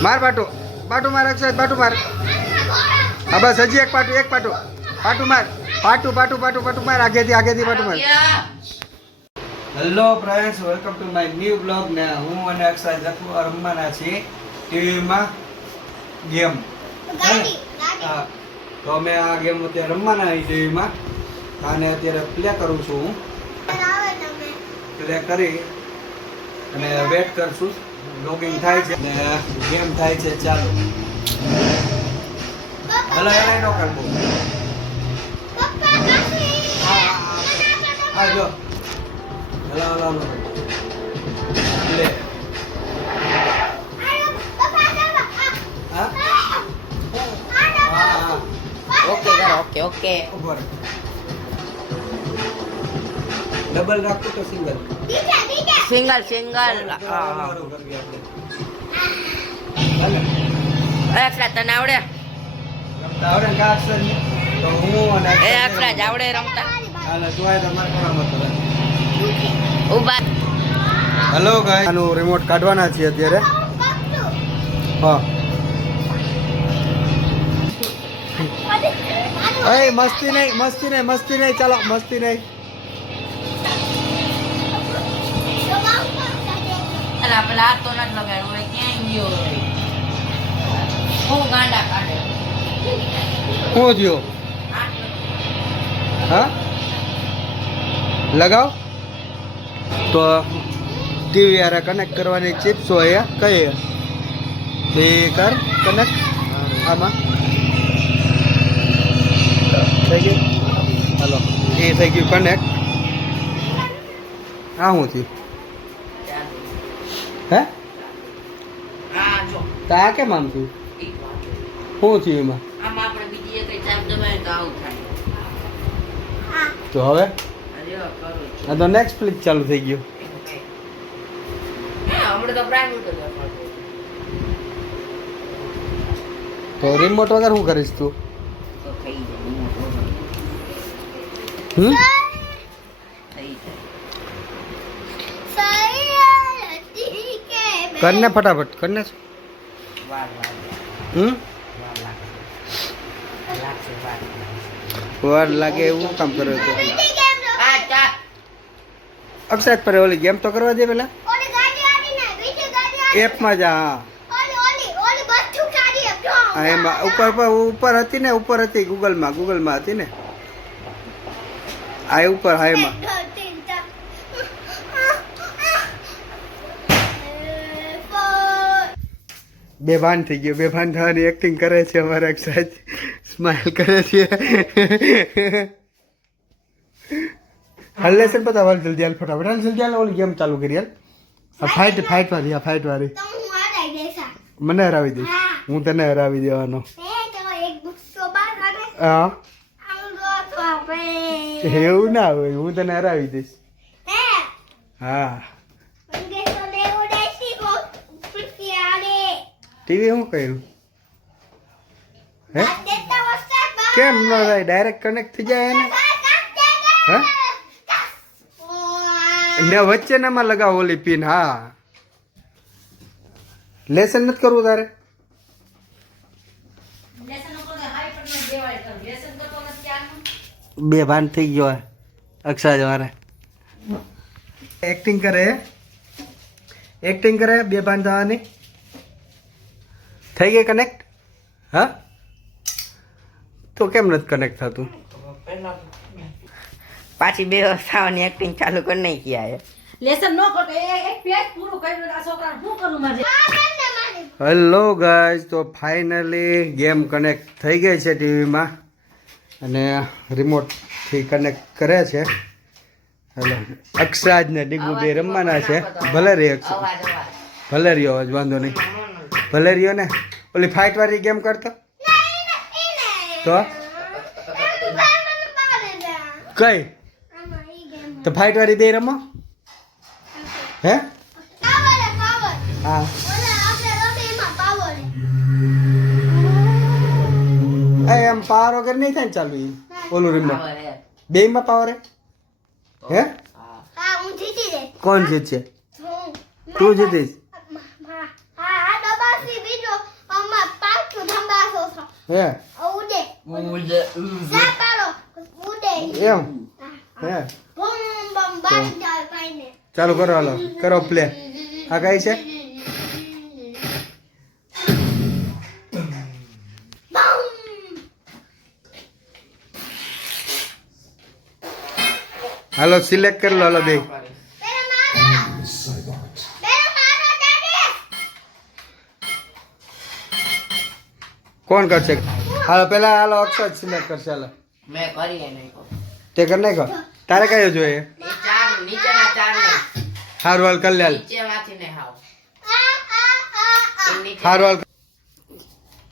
માર પાટું પાટું માર અક્ષર પાટું માર હા બસ હજી એક પાટું પાટું માર પાટું માર આગેથી પાટું માર hello friends welcome to my new blog ને હું અને અક્ષર રમવાના છીએ ટીવીમાં ગેમ હા તો અમે આ ગેમ અત્યારે રમવાના ટીવીમાં આને અત્યારે પ્લે કરું છું હું પ્લે કરી અને વેટ કરશું લોગિંગ થાય છે અને ગેમ થાય છે ચાલો હલો એને નો કરવો હા જો હલો પ્લે ઓકે ઉપર ડબલ રાખો તો સિંગલ સિંગલ અક્ષરા તને આવડે આવડે કાક્ષર તો હું અને એ અક્ષરા જ આવડે રમતા હાલે તું આય તમારે કોણામાં કરે ઉભા હેલો ગાઈસ આનું રિમોટ કાઢવાના છીએ અત્યારે હા એ મસ્તી નહીં ચાલો મસ્તી નહીં અલા પેલા હાથ તો નથી લગાડ્યો હોય ક્યાં ગયો હું ગાંડા કાઢે શું થયો હા લગાવ તો ટીવી યાર કનેક્ટ કરવાની ચિપ્સ હોય કઈ તે કર કનેક્ટ આમાં થઈ ગયું હલો એ થઈ ગયું કનેક્ટ આ શું થયું હે હા જો તા કેમ આમ થયું શું થયું એમાં આમાં આપણે બીજી એક ચાપ દબાવીએ તો આવું થાય તો હવે અરે કરું આ તો નેક્સ્ટ ફ્લિપ ચાલુ થઈ ગયું હમણાં તો પ્રાઇમ તો તો રિમોટ વગર શું કરીશ તું થઈ હમ કરને ફટાફટ કરને વાર હમ લાગશે વાર વાર લાગે એવું કામ કરે તો આ ચા અક્ષર પર ઓલી ગેમ તો કરવા દે પેલા એપમાં જા હા એમાં ઉપર હતી ગૂગલમાં હતી ને આ ઉપર હા એમાં બેભાન થઈ ગયો બેભાન થવાની એક્ટિંગ કરે છે અમારા અક્ષર સ્માઇલ કરે છે હાલ લેસન પતા હાલ જલ્દી હાલ ફટાફટ હાલ જલ્દી હાલ ઓલી ગેમ ચાલુ કરી હાલ ફાઇટ વાળી મને હરાવી દઈશ હું તને હરાવી દેવાનો હા એવું ના હોય હું તને હરાવી દઈશ હા ટીવી શું કર્યું હે કેમ ન થાય ડાયરેક્ટ કનેક્ટ થઈ જાય એને હા ને વચ્ચે નામાં લગાવો ઓલી પિન હા લેસન નથી કરવું તારે બે ભાન થઈ ગયો અક્ષર મારે એક્ટિંગ કરે બે ભાન થવાની થઈ ગઈ કનેક્ટ હા તો કેમ નથી કનેક્ટ થતું પાછી બે થવાની એક્ટિંગ ચાલુ કરી નાખી આ લેસન નો કરતો એક પેજ પૂરું કર્યું આ છોકરાને શું કરું મારે હેલો ગાઈઝ તો ફાઇનલી ગેમ કનેક્ટ થઈ ગઈ છે ટીવીમાં અને રિમોટથી કનેક્ટ કરે છે હેલો અક્ષરાજ ને ડીગુ બે રમવાના છે ભલે રહ્યો અવાજ વાંધો નહીં ભલે રહ્યો ને ઓલી ફાઇટ વાળી ગેમ કરતો તો કઈ તો ફાઇટ વાળી બે રમો હે હા એમ પાવર વગર નહીં થાય ને ચાલુ ઓલું રિમોટ બે માં પાવર હે કોણ જીતશે તું જીતીશ હે ઉડે ઉડ સાપ પાડો ઉડે એમ હે બમ બમ બારી જાય પાઈને ચાલુ કરો હાલો કરો પ્લે આ કઈ છે હાલો સિલેક્ટ કરી લો હાલો બે કોણ કરશે હાલો પેલા હાલો અક્ષર સિલેક્ટ કરશે હાલો મેં કરી નહીં તે કરી નાખો તારે કયો જોઈએ એ ચાર નીચેના ચાર ને હારું હાલ કરી લે હાલ નીચેમાંથી ને હાવ એ નીચે હારું હાલ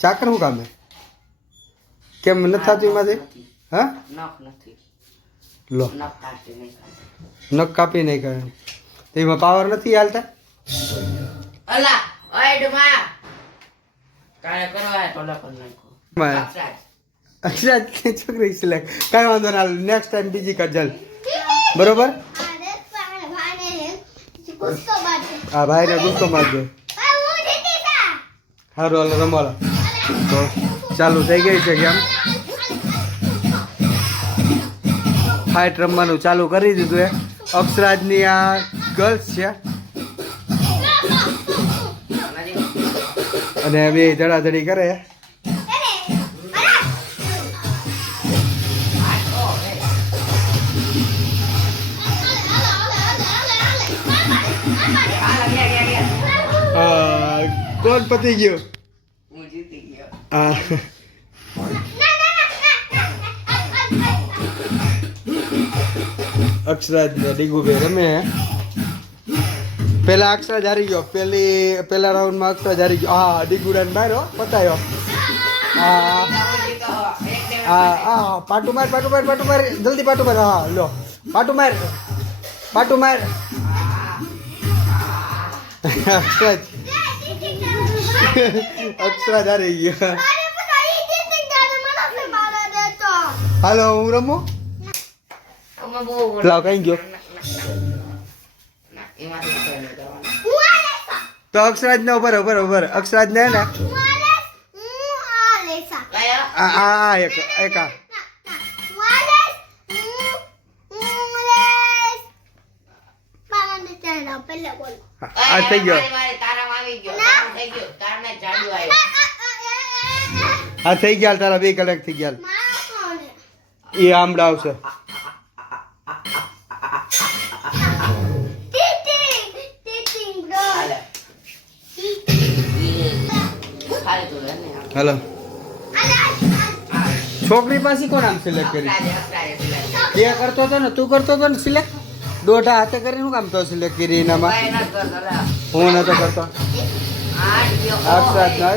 ચાકર શું કામ હે કેમ નથી થતું એમાંથી હા નખ નથી લો નખ કાઢી નહીં નખ કાપી નહીં કરે તો એમાં પાવર નથી હાલતા અલા ઓયડમાં કાય કરવા તો લખન નાખો માં. અક્ષરાજ. અચ્છા છોકરી સિલેક્ટ કાંઈ વાંધો ના નેક્સ્ટ ટાઈમ બીજી કરજલ બરોબર હા ભાઈને ગુસ્સો મારજો સારું હાલો રમવાલો તો ચાલુ થઈ ગઈ છે ગેમ ફાઇટ રમવાનું ચાલુ કરી દીધું એ અક્ષરાજની આ ગર્લ્સ છે અને બે ધડાધડી કરે કોણ પતી ગયો હું જીતી ગયો આ અક્ષરાજ ને ડીગુભાઈ રમે પેલા અક્ષરાજ હારી ગયો પેલા રાઉન્ડમાં અક્ષરાજ હારી ગયો હા ડીગુડાને માર્યો પતાયો હા હા પાટું માર જલ્દી પાટું માર હા લો પાટું માર અક્ષરાજ હારી ગયો હાલો હું રમું આમાં બહુ લાવ કઈ ગયો ના એમાંથી કોઈ નહીં જવાનું તો અક્ષરાજ ને ઉપર અક્ષરાજ ને ને કયા આ એક આ આ થઈ ગયો મારે તારામાં આવી ગયો તારામાં થઈ ગયો તારામાં જાડુ આવ્યો આ થઈ ગયા તારા 2 કલાક થઈ ગયા એ આમડા આવશે હાલે હાલે તો ને હાલો છોકરી પાસે કોણ આમ સિલેક્ટ કરી તે કરતો હતો ને તું કરતો હતો ને સિલેક્ટ દોઢા હાથે કરીને શું કામ તો સિલેક્ટ કરી એનામાં હું નતો કરતો અક્ષરાજ ના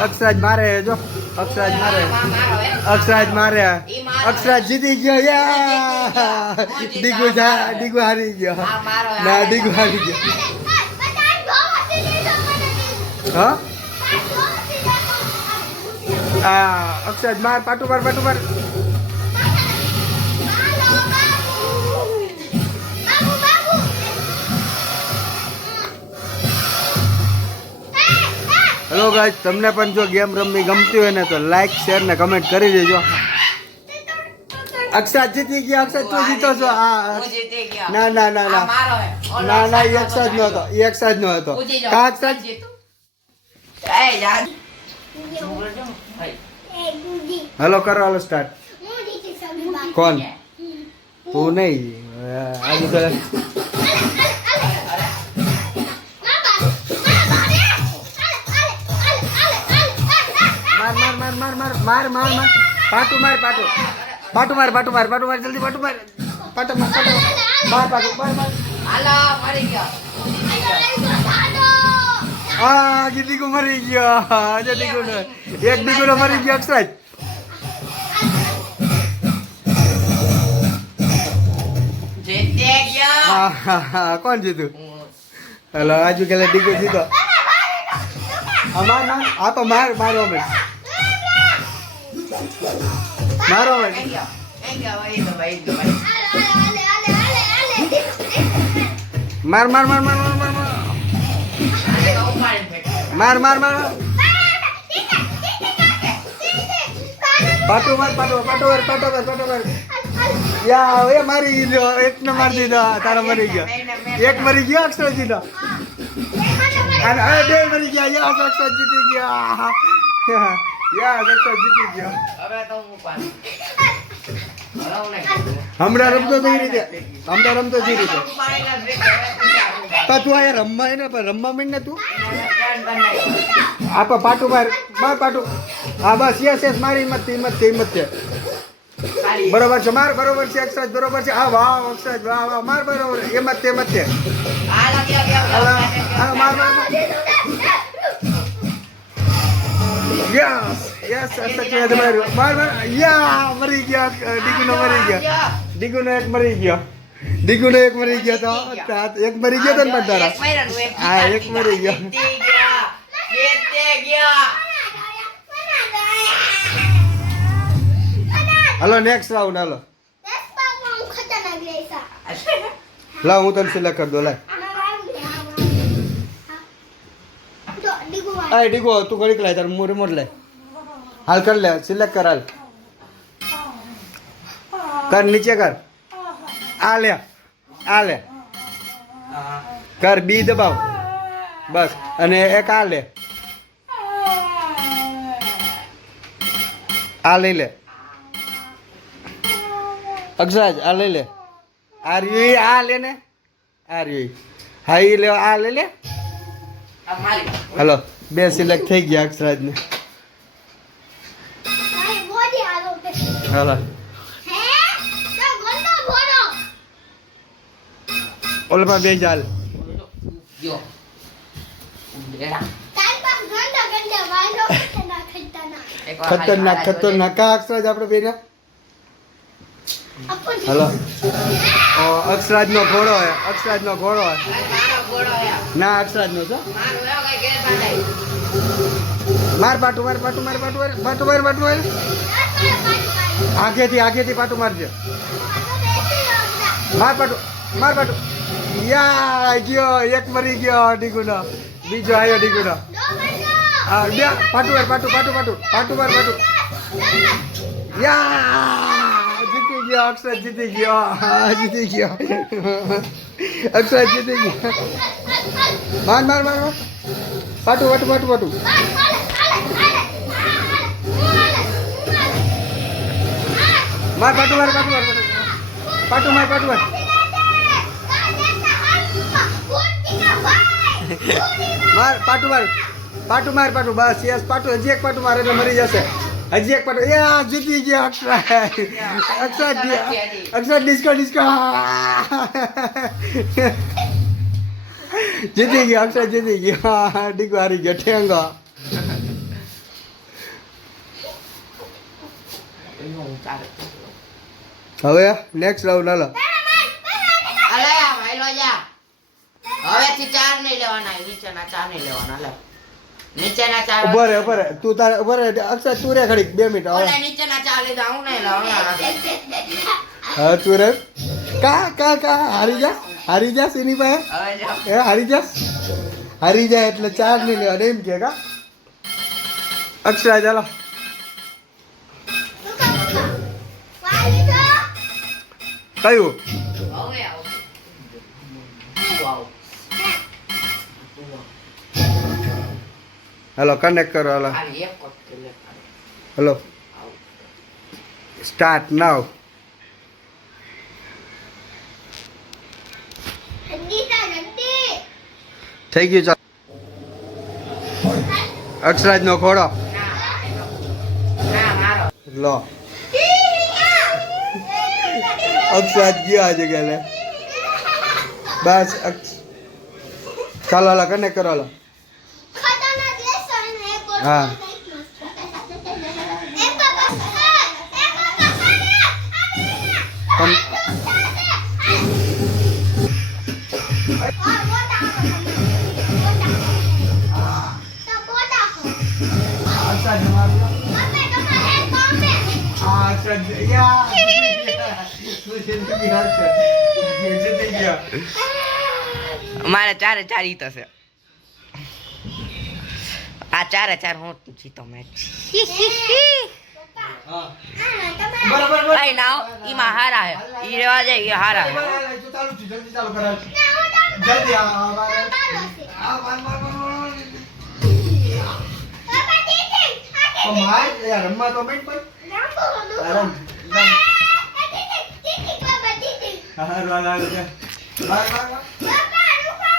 અક્ષરાજ મારે જો અક્ષરાજ મારે અક્ષરાજ જીતી ગયો યા ડીગુ હારી ગયો ના ડીગુ હારી ગયો હા અક્ષરાજ માર પાટું માર હેલો ગાઈસ તમને પણ જો ગેમ રમવી ગમતી હોય ને તો લાઈક શેર ને કમેન્ટ કરી દેજો અક્ષરાજ જીતી ગયા અક્ષરાજ તું જીતો છો ના એ અક્ષરાજ નો હતો કા અક્ષરાજ હેલો કરો હાલો સ્ટાર્ટ કોણ તું નહીં આજુ તો માર પાટું માર જલ્દી પાટું માર હાલો મરી ગયો ડીગુ મરી ગયો એક ડીગુનો મરી ગયો અક્ષરાજ જીતે ગયો કોણ જીતું હેલો આજુ કે ડીગુ જીતો માર મારો મેં માર માર માર માર પાટો માર પાટો પાટો માર પાટો માર પાટો માર યા એ મારી દીધો એક ને મારી દીધો તારો મરી ગયો એક મરી ગયો અક્ષર જીતો અને હવે બે મરી ગયા યા અક્ષર જીતી ગયા યા અક્ષર જીતી ગયો હવે તો હું પાછું હમણાં રમતો તો એ રીતે હમણાં રમતો જ એ રીતે પણ તું આ રમવા એને પણ રમવા માંડ ને તું આપા પાટું માર માર પાટું હા બસ યસ મારી હિંમત છે બરોબર છે માર બરોબર છે અક્ષરાજ બરોબર છે હા વાહ અક્ષરાજ વાહ વાહ માર બરોબર હિંમત છે હા માર માર યસ યસ અક્ષરાજ માર્યો માર માર યા મરી ગયા ડીગુનો મરી ગયા ડીગુનો એક મરી ગયો તો એક મરી ગયો તો ને તારા હા એક મરી ગયો હલો નેક્સ્ટ રાઉન્ડ હાલો ખતરનાક લેસા લાવ હું તને સિલેક્ટ કરી દો લાય જો ડીગુ આય ડીગો તું ઘડીક લાય તાર રિમોટ લાય હાલ કર લે સિલેક્ટ કર હાલ કર નીચે કર આ લે કર બી દબાવ બસ અને એક આ લે આ લઈ લે અક્ષરાજ આ લઈ લે આ રહ્યું આ લે ને આ રહ્યું હા એ લે આ લઈ લે હલો બે સિલેક્ટ થઈ ગયા અક્ષરાજ ને ભાઈ બોડી આલો તે હાલો હે તો ગંદો ભોરો ઓલમાં બે ચાલ ગયો ઉડેડા તાર પાસ ગંદો વાલો ખતરનાક કા અક્ષરાજ આપણે બે હલો અક્ષરાજ નો ઘોડો હે ના અક્ષરાજ નો છો માર પાટું આગેથી પાટું મારજે માર પાટું યા ગયો એક મરી ગયો ડીગુનો બીજો આવ્યો ડીગુનો હા બે પાટું માર યા જીતી ગયો અક્ષર જીતી ગયો અક્ષર જીતી ગયો માર પાટું માર પાટું માર બસ યસ પાટું હજી એક પાટું મારે એટલે મરી જશે હજી એક પાટું એ જીતી ગયો અક્ષર ડિસ્કો જીતી ગયો અક્ષર જીતી ગયો ડીકો હારી ગયો ઠેંગો હવે નેક્સ્ટ રાઉન્ડ હાલો હવેથી 4 નહીં લેવાના નીચેના 4 નહીં લેવાના લે નીચેના 4 ઉભા રે તું તારે ઉભા રે અક્ષર તું રે ખડીક 2 મિનિટ હવે ઓલા નીચેના 4 લીધા હું નહીં લાવના હા તું રે કા હારી જા સીની પાસે હવે જાઓ એ હારી જાય એટલે 4 નહીં લેવા એમ કે કા અક્ષરા ચાલો કયું હવે આવો વાવ હાલો કનેક્ટ કરો હાલો ખાલી એક વખત લે હલો સ્ટાર્ટ નાવ થઈ ગયું ચાલો અક્ષરાજ નો ઘોડો ના મારો લો અક્ષરાજ ગયો આજે ગયેલે બસ ચાલો હાલો કનેક્ટ કરો હાલો હા મારે 4 ઈ થશે આ 4-4 હું જીતો મેચ હા તમારે બરાબર કઈ ના ઈમાં હારા હે ઈ રેવા દે ઈ હારા હે ચાલુ છે જલ્દી ચાલુ કરાવ ના હું તમને જલ્દી આ પાડો છે માર બાબા દીદી તો માર યાર રમવા તો મેં પણ રામો આરામ દીદી બાબા દીદી હારું માર બાબા રૂપા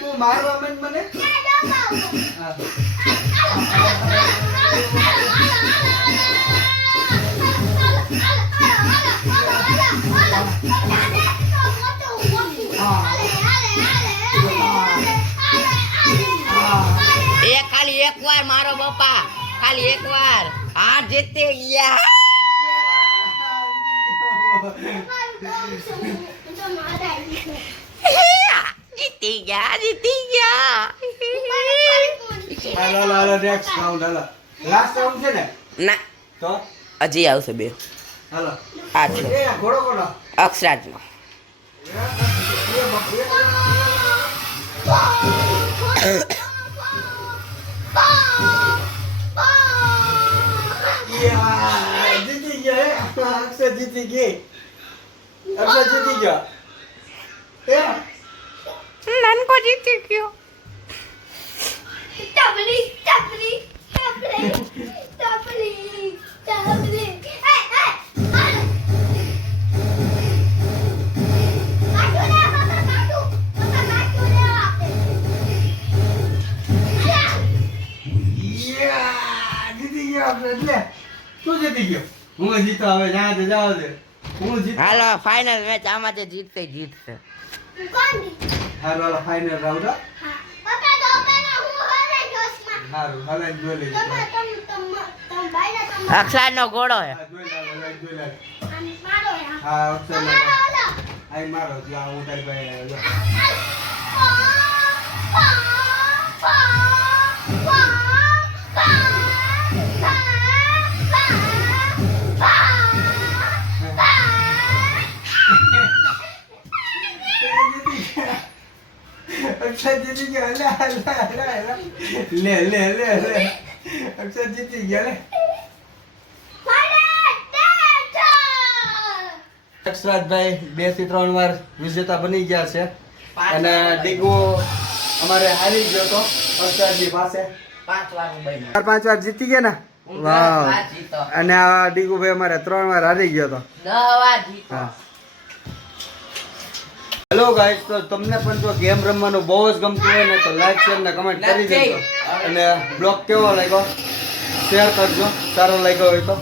તું મારવા મન મને હા એ ખાલી એકવાર મારો બાપા ખાલી એકવાર આ જીતે ગયા જીતી ગયા હાલો નેક્સ્ટ રાઉન્ડ હાલો લાસ્ટ રાઉન્ડ છે ને ના તો હજી આવશે બે હાલો આ છે એ ઘોડો અક્ષરાજનો જીતી ગયા અક્ષર જીતી ગઈ અક્ષર જીતી ગયો નાનકો જીતી ગયો ટપલી ટપલી ટપલી ટપલી ટપલી જીતી ગયો આપણે એટલે તું જીતી ગયો હું જીતો હવે જ્યાં તે જાવ દે હું જીત હાલો ફાઇનલ મેચ આમાંથી જીતશે જીતશે હારું હાલો ફાઇનલ રાઉન્ડ હારું હાલે જોઈ લેજો અક્ષરાજનો ઘોડો હે જોઈ લે હા અક્ષર આઈ મારો ત્યાં હું તારી પાસે અક્ષર જીતી ગયો લે અક્ષર જીતી ગયો લે અક્ષરાજભાઈ 2 થી 3 વાર વિજેતા બની ગયા છે અને ડીગો અમારે હારી ગયો તો અક્ષરાજની પાસે 5 વાર બન્યો 4-5 વાર જીતી ગયા ને વાહ અને આ ડીગુ ભાઈ અમારે 3 વાર હારી ગયો તો 10 વાર જીતો હા હેલો ગાઈસ તો તમને પણ જો ગેમ રમવાનું બહુ જ ગમતું હોય ને તો લાઈક શેર ને કમેન્ટ કરી દેજો અને બ્લોગ કેવો લાગ્યો શેર કરજો સારો લાગ્યો હોય તો